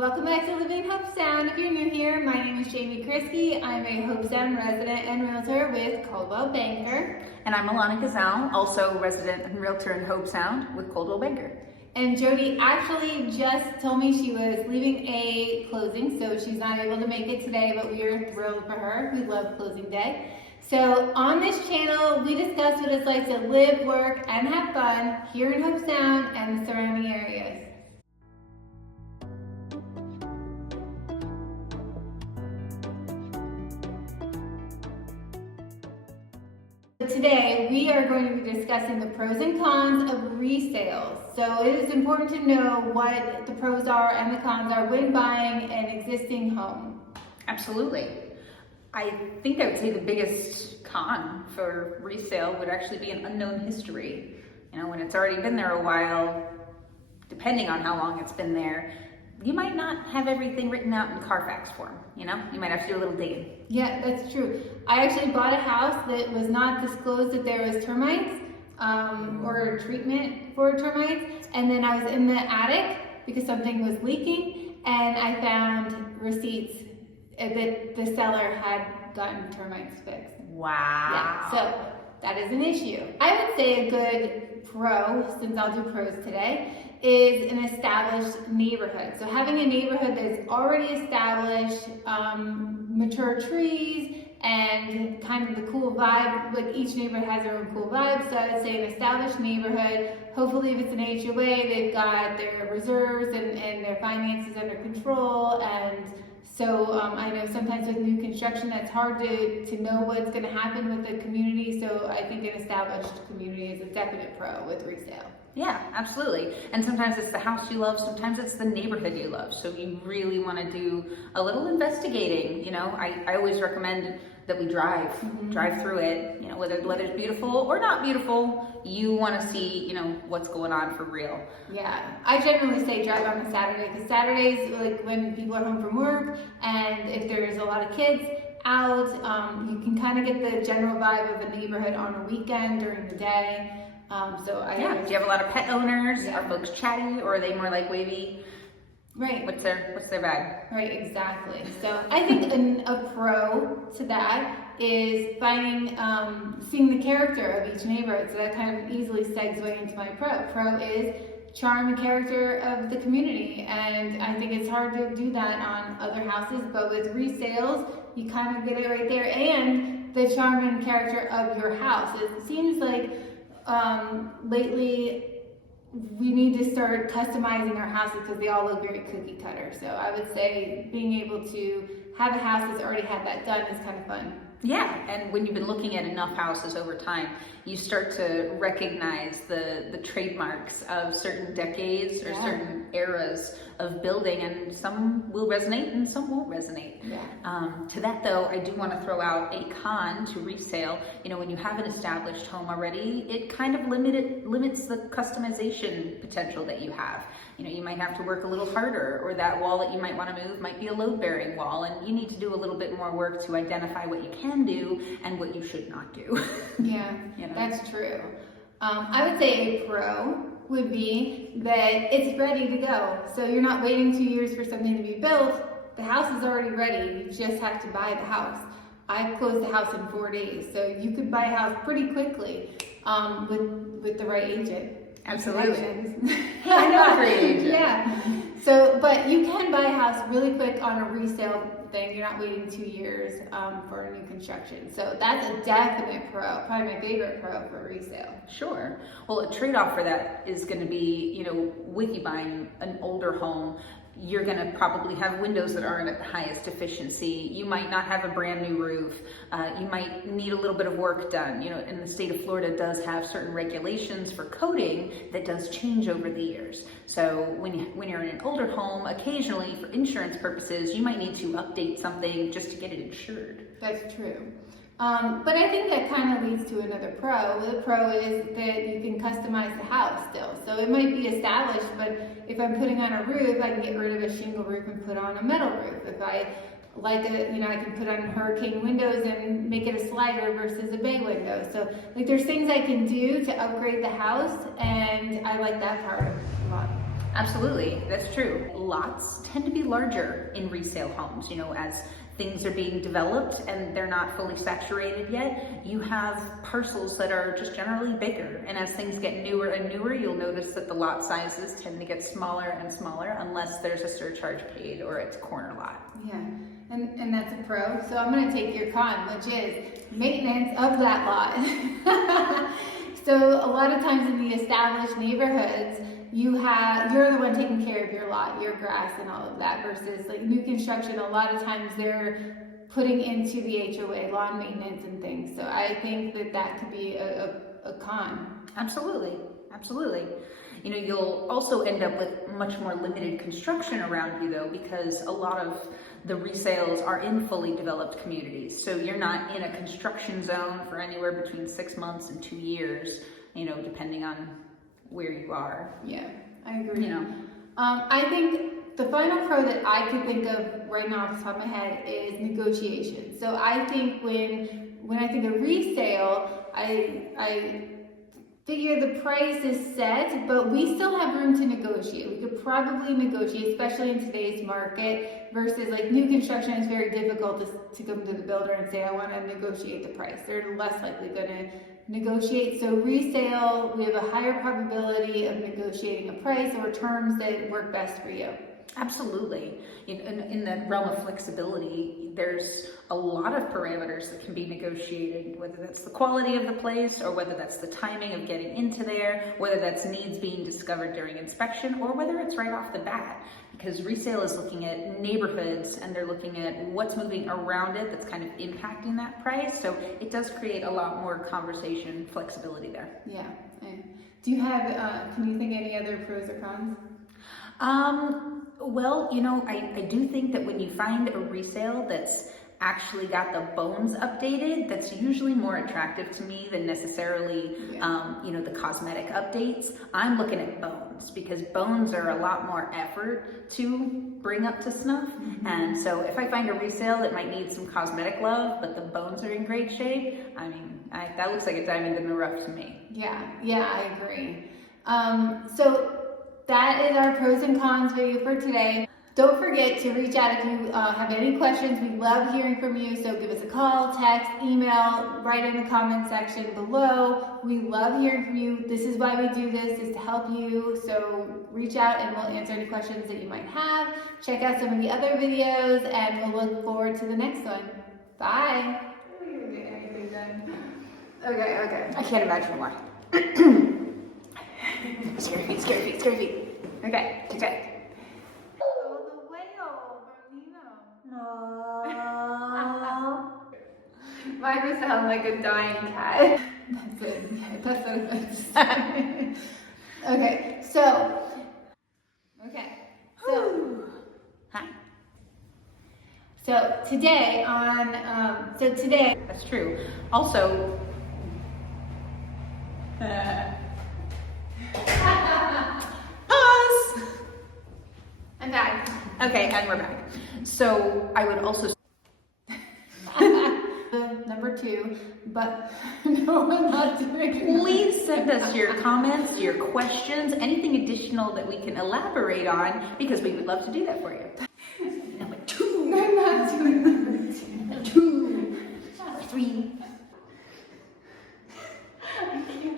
Welcome back to Living Hobe Sound. If you're new here, my name is Jaime Kriske. I'm a Hobe Sound resident and realtor with Coldwell Banker. And I'm Alana Gazal, also resident and realtor in Hobe Sound with Coldwell Banker. And Jody actually just told me she was leaving a closing, so she's not able to make it today, but we are thrilled for her. We love closing day. So on this channel, we discuss what it's like to live, work, and have fun here in Hobe Sound and the surrounding areas. Today, we are going to be discussing the pros and cons of resales. So it is important to know what the pros are and the cons are when buying an existing home. Absolutely. I think I would say the biggest con for resale would actually be an unknown history. You know, when it's already been there a while, depending on how long it's been there, you might not have everything written out in Carfax form, you know? You might have to do a little digging. Yeah, that's true. I actually bought a house that was not disclosed that there was termites or treatment for termites. And then I was in the attic because something was leaking and I found receipts that the seller had gotten termites fixed. Wow. Yeah, so that is an issue. I would say a good pro, since I'll do pros today, is an established neighborhood. So having a neighborhood that's already established, mature trees, and kind of the cool vibe, like each neighborhood has their own cool vibe, so I would say an established neighborhood. Hopefully if it's an HOA, they've got their reserves and their finances under control, and so I know sometimes with new construction that's hard to know what's going to happen with the community, so I think an established community is a definite pro with resale. Yeah, absolutely. And sometimes it's the house you love, sometimes it's the neighborhood you love. So you really want to do a little investigating. You know, I always recommend that we drive through it, you know, whether the weather's beautiful or not beautiful, you want to see, you know, what's going on for real. Yeah, I generally say drive on a Saturday because Saturdays, like when people are home from work and if there's a lot of kids out, you can kind of get the general vibe of a neighborhood on a weekend during the day. Do you have a lot of pet owners? Yeah. Are folks chatty or are they more like wavy? Right. What's their vibe? Right, exactly. So I think a pro to that is finding, seeing the character of each neighborhood. So that kind of easily segues into my pro. Pro is charm and character of the community. And I think it's hard to do that on other houses, but with resales, you kind of get it right there. And the charm and character of your house. It seems like lately we need to start customizing our houses because they all look very cookie cutter. So I would say being able to have a house that's already had that done is kind of fun. Yeah, and when you've been looking at enough houses over time, you start to recognize the trademarks of certain decades or certain eras of building, and some will resonate and some won't resonate. Yeah. To that though, I do want to throw out a con to resale. You know, when you have an established home already, it kind of limits the customization potential that you have. You know, you might have to work a little harder, or that wall that you might want to move might be a load-bearing wall, and you need to do a little bit more work to identify what you can do and what you should not do. Yeah, you know? That's true. I would say a pro would be that it's ready to go. So you're not waiting 2 years for something to be built. The house is already ready. You just have to buy the house. I closed the house in 4 days, so you could buy a house pretty quickly with the right agent. Absolutely. I know a great agent. Yeah. So, but you can buy a house really quick on a resale thing. You're not waiting 2 years for a new construction. So that's a definite pro, probably my favorite pro for resale. Sure. Well, a trade-off for that is going to be, you know, with you buying an older home, you're going to probably have windows that aren't at the highest efficiency. You might not have a brand new roof. You might need a little bit of work done. You know, and the state of Florida does have certain regulations for coating that does change over the years. So when you're in an older home, occasionally for insurance purposes, you might need to update something just to get it insured. That's true. But I think that kind of leads to another pro. The pro is that you can customize the house still. So it might be established, but if I'm putting on a roof, I can get rid of a shingle roof and put on a metal roof. If I like I can put on hurricane windows and make it a slider versus a bay window. So like there's things I can do to upgrade the house, and I like that part a lot. Absolutely, that's true. Lots tend to be larger in resale homes, as things are being developed and they're not fully saturated yet. You have parcels that are just generally bigger. And as things get newer and newer, you'll notice that the lot sizes tend to get smaller and smaller unless there's a surcharge paid or it's corner lot. Yeah, and that's a pro. So I'm gonna take your con, which is maintenance of that lot. So a lot of times in the established neighborhoods, you're the one taking care of your lot, your grass and all of that, versus like new construction, a lot of times they're putting into the HOA lawn maintenance and things. So I think that could be a con. Absolutely, absolutely. You'll also end up with much more limited construction around you though, because a lot of the resales are in fully developed communities. So you're not in a construction zone for anywhere between 6 months and 2 years, depending on where you are. Yeah, I agree. I think the final pro that I could think of right now off the top of my head is negotiation. So I think when I think of resale, I figure the price is set, but we still have room to negotiate. We could probably negotiate, especially in today's market, versus like new construction is very difficult to come to the builder and say, I want to negotiate the price. They're less likely going to negotiate. So resale, we have a higher probability of negotiating a price or terms that work best for you. Absolutely. In the realm of flexibility, there's a lot of parameters that can be negotiated, whether that's the quality of the place or whether that's the timing of getting into there, whether that's needs being discovered during inspection or whether it's right off the bat. Because resale is looking at neighborhoods and they're looking at what's moving around it that's kind of impacting that price. So it does create a lot more conversation flexibility there. Yeah. Do you have, can you think any other pros or cons? Well, I do think that when you find a resale that's actually got the bones updated, that's usually more attractive to me than necessarily, the cosmetic updates. I'm looking at bones because bones are a lot more effort to bring up to snuff. Mm-hmm. And so if I find a resale that might need some cosmetic love, but the bones are in great shape, that looks like a diamond in the rough to me. Yeah, I agree. So that is our pros and cons video for today. Don't forget to reach out if you have any questions. We love hearing from you, so give us a call, text, email, write in the comment section below. We love hearing from you. This is why we do this, is to help you. So reach out and we'll answer any questions that you might have. Check out some of the other videos and we'll look forward to the next one. Bye. Okay. I can't imagine why. Scary feet. Okay. Oh, the whale from Nemo. Mine would sound like a dying cat. That's it. Yeah, that's what it is. Okay. Hi. So today That's true. Also, pause. I'm back. Okay, and we're back. So I would also Number 2, but no, I'm not doing it. please send us your comments, your questions, anything additional that we can elaborate on, because we would love to do that for you. Number 2. I'm not doing number 2. Number 2. Number 3. Thank you.